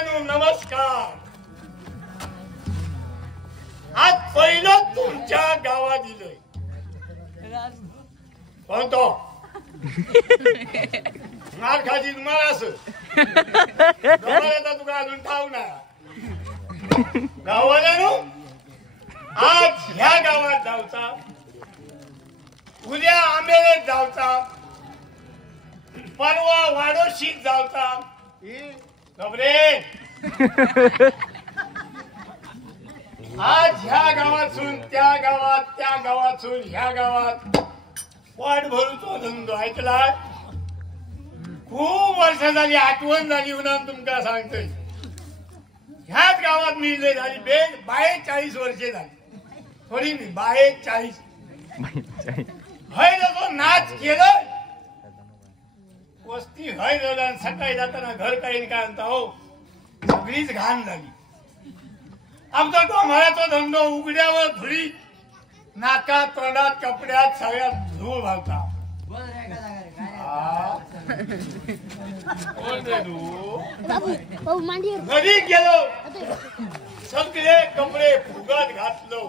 गाववाल्यांनो नमस्कार. आज पहिलं तुमच्या गावात दिलंय. कोणतो मार खाजी तुम्हाला असं तुका अजून ठाऊ ना. गाववाल्यांनो आज ह्या गावात जाऊचा, उद्या आंबेलेत जाऊचा, परवा वाडोशीत जाऊचा. खबरे आज ह्या गावातून त्या गावात, त्या गावातून ह्या गावात वाट भरूचो धंदो ऐकला. खूप वर्ष झाली, आठवण झाली म्हणून तुमका सांगतोय. ह्याच गावात मी झाली 42 वर्षे झाली. थोडी मी 42 हय तो नाच केलं. वस्ती हय झालं. सकाळी जाताना घर काही काय म्हणता हो सगळीच घाण झाली. आमचा डोंगराचा धंदो उघड्यावर धुळी, नाकात तोंडात कपड्यात सगळ्यात धूळ घालता. घरी गेलो सगळे कपडे फुगत घातलो.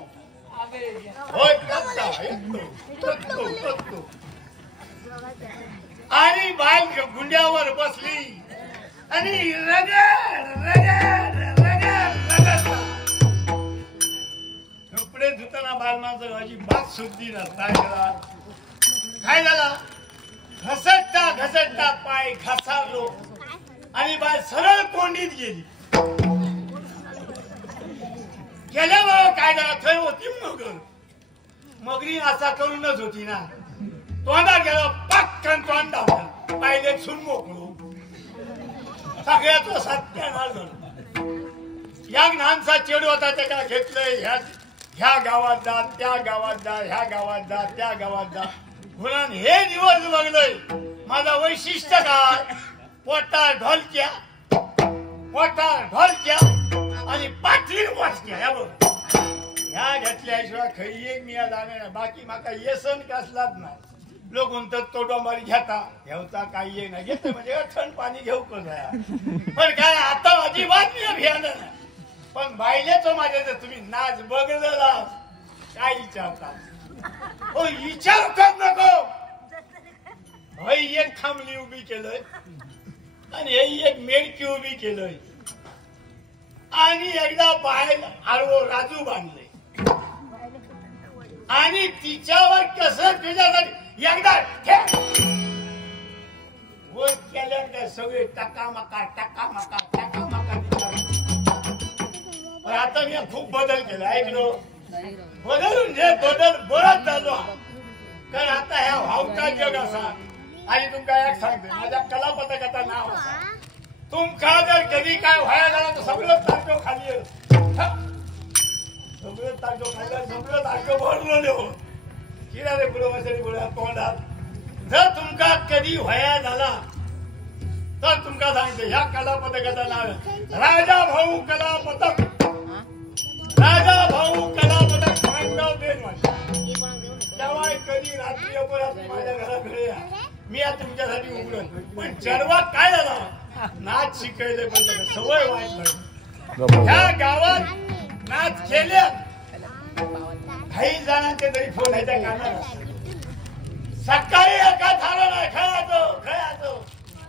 आणि बाल गुंड्यावर बसली आणि रगड रगड रगड रगड. कपडे धुताना बाल माणसं अजिबात शुद्धी नसता. काय झाला घसटता घसटता पाय घसारलो आणि बाल सरळ कोंडीत गेली. गेल्यावर काय झालं थंय होती मगर. मगरी असा करूनच होती ना. तोंडात गेलो पक्कन तोंड धावलं. पाहिले सुन मोकळू. सगळ्याच सत्यानाश झालं. या ज्ञानचा चेडू होता ते का घेतलंय. ह्या गावात जा, त्या गावात जा, ह्या गावात जा, त्या गावात जा. म्हणून हे दिवस बघलोय. माझा वैशिष्ट्य काय पोटार ढोलक्या, पोटार ढोलक्या आणि पाठीर वाचक्या. ह्या बघ ह्या घेतल्याशिवाय खरी एक मी जाणे. बाकी माका येसन कसलाच नाही. लोक म्हणतात तो डोंबारी घेता घेवता काही ये नाही. घेत म्हणजे थंड पाणी घेऊ कसं. पण काय आता अजिबात मी अभियान नाही. पण बायलेचं माझ्या तुम्ही नाच बघलेला काय विचारता हो. विचार करत नको. हय एक थांबली उभी केलंय आणि हे एक मेडकी उभी केलंय आणि एकदा बाहेर आडवो राजू बांधले आणि तिच्यावर कसर त्याच्यासाठी एकदा वर केल्यानंतर सगळे टकामका टकामका टकामका. पण आता मी खूप बदल केला. ऐकलो बदलून जे बदल बरंच झालो. कारण आता ह्या भावता जग असा. आणि तुमका एक सांगते माझ्या कला पथकाचं नाव असा. तुमका जर कधी काय व्हायला झाला तर सगळं तारखं खाली सगळं तारखं खाल्लं सगळं तारखं भरलो हो किरा रे पुढे गोळ्या तोंडात. जर तुमका कधी व्हायला झाला तर तुमका सांगते ह्या कला पथकाचं नाव राजा भाऊ कला पथक. राजा भाऊ कला पथक मानगाव देन तेव्हा कधी रात्री अपरात माझ्या घराकडे या. मी आज तुमच्यासाठी उघडून. पण जन्मात काय झाला नाच शिकायले पण सवय वाईट नाही. ह्या गावात नाच केल्या काही जणांचे तरी फोन ह्याच्या कानाला. सकाळी एका थारा नाही खेळायचो खेळायचो.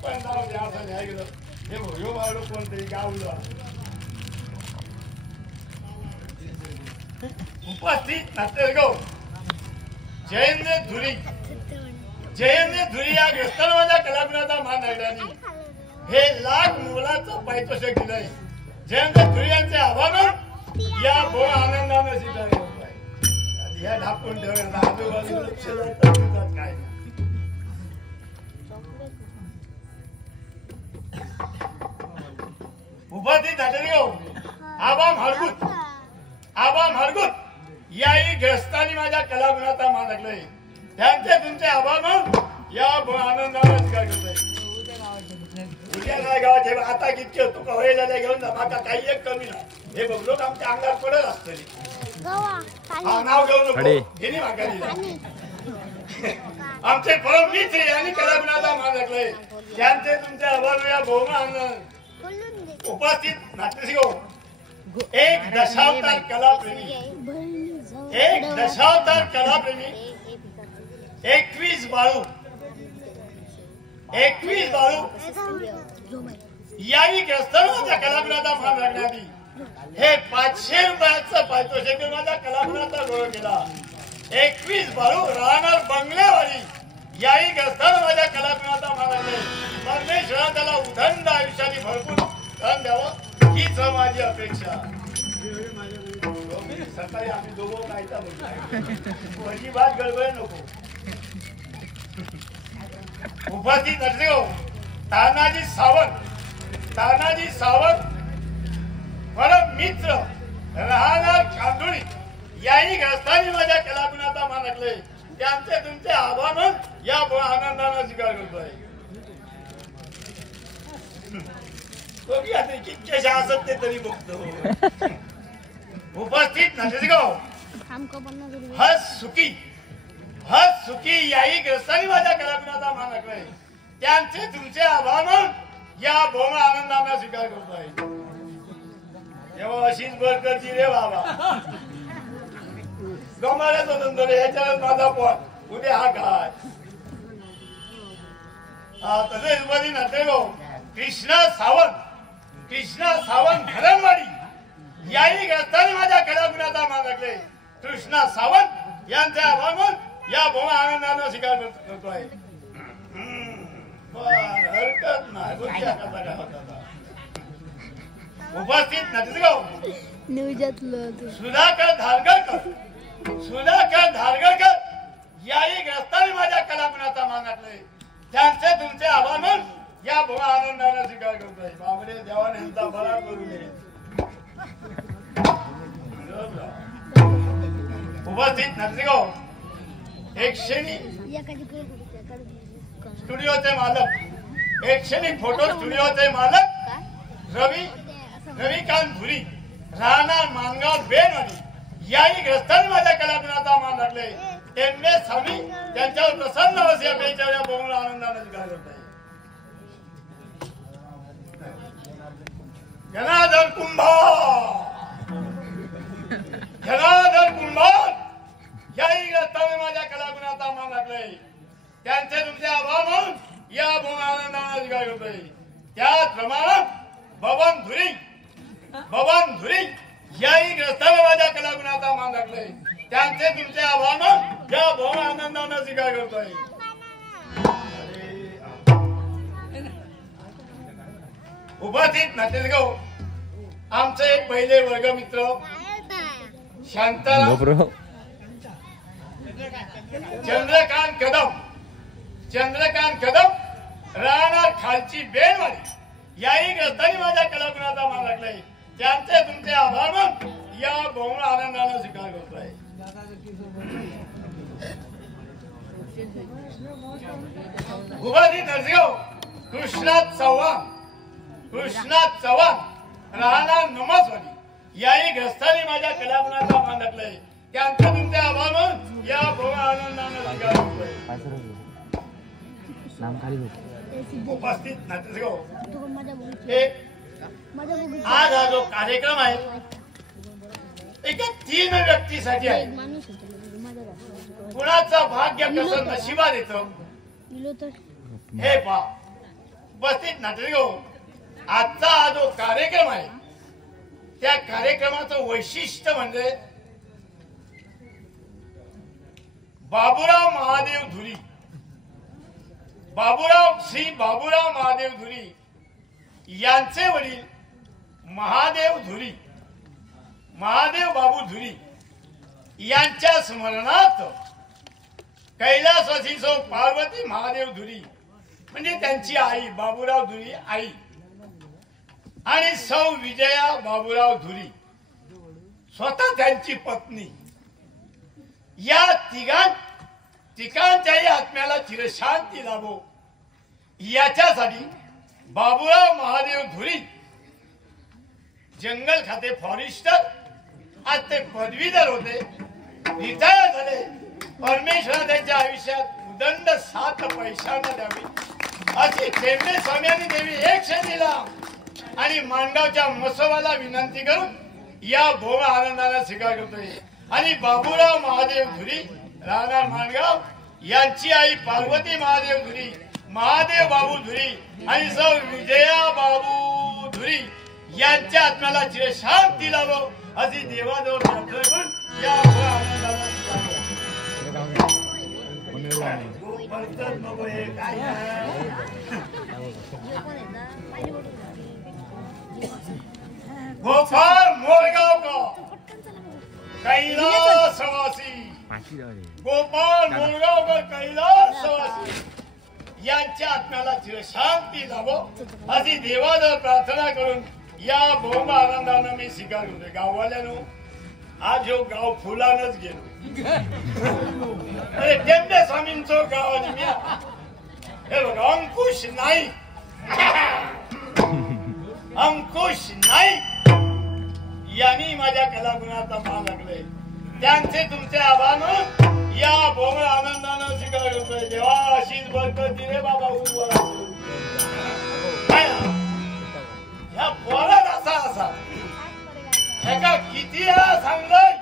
पण नाव द्या असं नाही गेलं. हे हो बावलो कोणतरी गावलं उपस्थित नाट्यगाव जयेंद्र धुरी. जयेंद्र धुरी या ग्रस्तांच्या कलागुणाचा मान आहे. हे लाख मोलाचं पारितोषिक दिलंय. जयेंद्र धुरी यांचे आभार या बोळ आनंदानं स्वीकारले. या ढापून ठेवला आजूबाजूला लक्ष देतात काय. उपस्थित नाट्यगाव आबा मारगुत. आबा मारगुत याही ग्रस्तांनी माझ्या कलागुणाचा मान राखलाय. त्यांचे तुमचे आभार मानून या आनंदाला स्वीकार करतोय. उद्या नाही गावात हे आता कितके तुका व्हायला घेऊन जा. माका काही एक कमी नाही. हे बघ लोक आमच्या अंगात पडत असतली. नाव घेऊ नको हे माका दिला. आमचे परमवीर यांनी कलागुणाचा मान राखलाय. त्यांचे तुमचे आभार या बहुमा आनंद उपस्थित नाट्यसिंह एक दशावतार कलाप्रेमी 21 बाळू याही ग्रस्तांच्या कलागुणाचा मान राखण्याआधी हे 500 रुपयाचं पारितोषिक माझ्या कलागुणाचा गौरव केला. 21 बाळू राहणार बंगलेवाडी याही ग्रस्तांना माझ्या कलागुणाचा मान राखले. परमेश्वरा त्याला उदंड आयुष्याने भरपूर धन द्यावं हीच माझी अपेक्षा. सकाळी आम्ही दोघं कायचा बोलतो अजिबात गडबड नको. उपस्थित नरसिंह तानाजी सावंत परम मित्र राहणार चांदोळी याही ग्रस्तांनी माझ्या कलागुणाचा मान राखले. त्यांचे तुमचे आभार मानून या आनंदाने स्वीकार करतोय. बघूया ते कितकेशा असत ते तरी बघतो. उपस्थित नरसिंह हस सुखी याही ग्रस्तांनी माझ्या कलागुणाचा मान राखलाय. त्यांचे तुमचे आभार मानून या भोम आनंदाने स्वीकार करतोय. तेव्हा अशीच बरकती रे बाबा. गमाड्याच होतो याच्यावर माझा पोट उद्या हा काय तसेच उपस्थित नरसिंह कृष्णा सावंत धरणवाडी याही ग्रस्तांनी माझ्या कलागुणाचा मान राखले. कृष्णा सावंत यांचे आभार मानून या भोमा आनंदाने स्वीकार करतोय. हरकत नाही. उपस्थित नरसिंह सुधाकर धारगळकर याही ग्रस्तांनी माझ्या कलागुणाचा मान राखले. त्यांचे तुमचे आभार मानून या भोमा आनंदाने स्वीकार करतोय. बाबरे देवाने यांचा बरा करू नये. उपस्थित नरसिंह एक क्षणी स्टुडिओचे मालक फोटो स्टुडिओचे मालक रविकांत धुरी राहणार मानगाव बेनवाडी याही ग्रस्तांनी माझ्या कलागुणाचा मान राखले. एम.ए. स्वामी त्यांच्यावर प्रसन्न असे अपेक्षा बहुमूळ आनंदाने स्वीकार करताय. जनार्दन कुंभार याही ग्रस्तांनी माझ्या कलागुणाचा मान राखले. त्यांचे तुमचे आभार मानून या भूम आनंदाने स्वीकार करतोय. त्याचप्रमाणे बबन धुरी याही ग्रस्तांनी माझ्या कलागुणाचा मान राखले. त्यांचे तुमचे आभार मानून या भूम आनंदाने स्वीकार करतोय. उपस्थित नाट्यसिंह आमचे एक पहिले वर्ग मित्र शांताराम चंद्रकांत कदम राहणार खालची बेनवाडी याही ग्रस्तांनी माझ्या कलागुणाचा मान राखलाय. त्यांचे तुमचे आभार मानून या बहुमूळ आनंदाने स्वीकार करतोय. उपस्थित नरसिंह कृष्णात चव्हाण राहणार नमसवाडी याही ग्रस्तांनी माझ्या कलागुणाचा मान राखलाय. त्यांचे तुमचे आभार मानून या बहुमूळ आनंदाने स्वीकार करतोय. उपस्थित नाट्यसिंह आज हा जो कार्यक्रम आहे एका 3 व्यक्तीसाठी आहे. कुणाचं भाग्य कसं नशिबात येतं हे पहा. उपस्थित नाट्यसिंह आजचा हा जो कार्यक्रम आहे त्या कार्यक्रमाचं वैशिष्ट्य म्हणजे श्री बाबूराव महादेव धुरी यांचे वडील महादेव बाबू धुरी यांच्या स्मरणार्थ कैलासवासी सौ पार्वती महादेव धुरी म्हणजे त्यांची आई बाबूराव धुरी आई आणि सौ विजया बाबूराव धुरी स्वतः त्यांची पत्नी या तिघांच्याही आत्म्याला चिरशांती लाभो याच्यासाठी बाबूराव महादेव धुरी जंगल खाते फॉरेस्टर आज ते पदवीधर होते, रिटायर झाले. परमेश्वर त्यांच्या आयुष्यात उदंड 7 पैशांना द्यावी अशी टेंबे स्वामी यांनी देवी एक क्षणीला आणि मांडवच्या मसोबाला विनंती करून या भोग आनंदाला स्वीकार करतोय. आणि बाबूराव महादेव धुरी राहणार माणगाव यांची आई पार्वती महादेव धुरी, महादेव बाबू धुरी आणि सौ विजया बाबू धुरी यांच्या आत्म्याला चिरशांती लाभो अशी देवाजवळ प्रार्थना करून या भोग आनंदाला स्वीकार गोपाळ मोरगावकर कैलासवासी, गोपाळ मोरगावकर कैलासवासी यांच्या आत्म्याला चिरशांती लाभो अशी देवाजवळ प्रार्थना करून या भोग आनंदानं मी स्वीकार करतोय. गाववाल्यानो आज ह्यो गाव फुलानच गेलो. अरे टेंबे स्वामींचं गाव आणि मी हे बघ अंकुश नाईक, अंकुश नाईक यांनी माझ्या कलागुणाचा मान लागले. त्यांचे तुमचे आभार मानून या भोग आनंदानं स्वीकार करतोय. देवा अशीच बरकत दिले बाबा उर्वरा ह्या पोरात असा असा ह्याका किती वेळा सांगलंय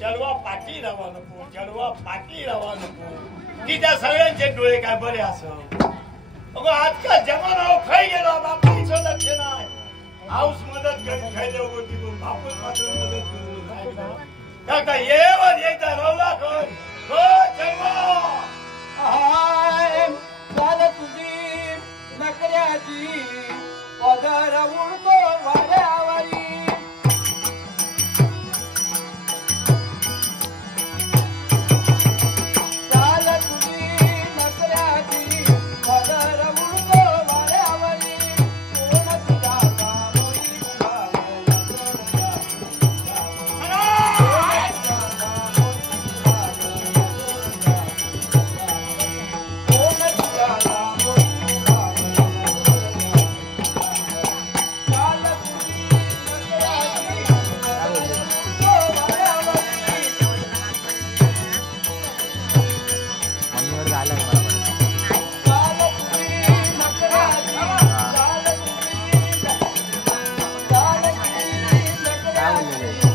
चलवा पाठी राहा नको, चलवा पाठी राहा नको की त्या सगळ्यांचे डोळे काय बरे असं. अगो आजकाल जमाना खाई गेला बापाचं लक्ष नाही. हाऊस मदत करी खायले होती तू बापूच मात्र मदत करू काका येवर एकदा रवला कर हो चलवा झालं तुझी नकऱ्याची पदर उडतो वाऱ्यावरी. झालं तुझी नकऱ्याची पदर उडतो वाऱ्यावरी. कोण तुझा कामोरी काय म्हणले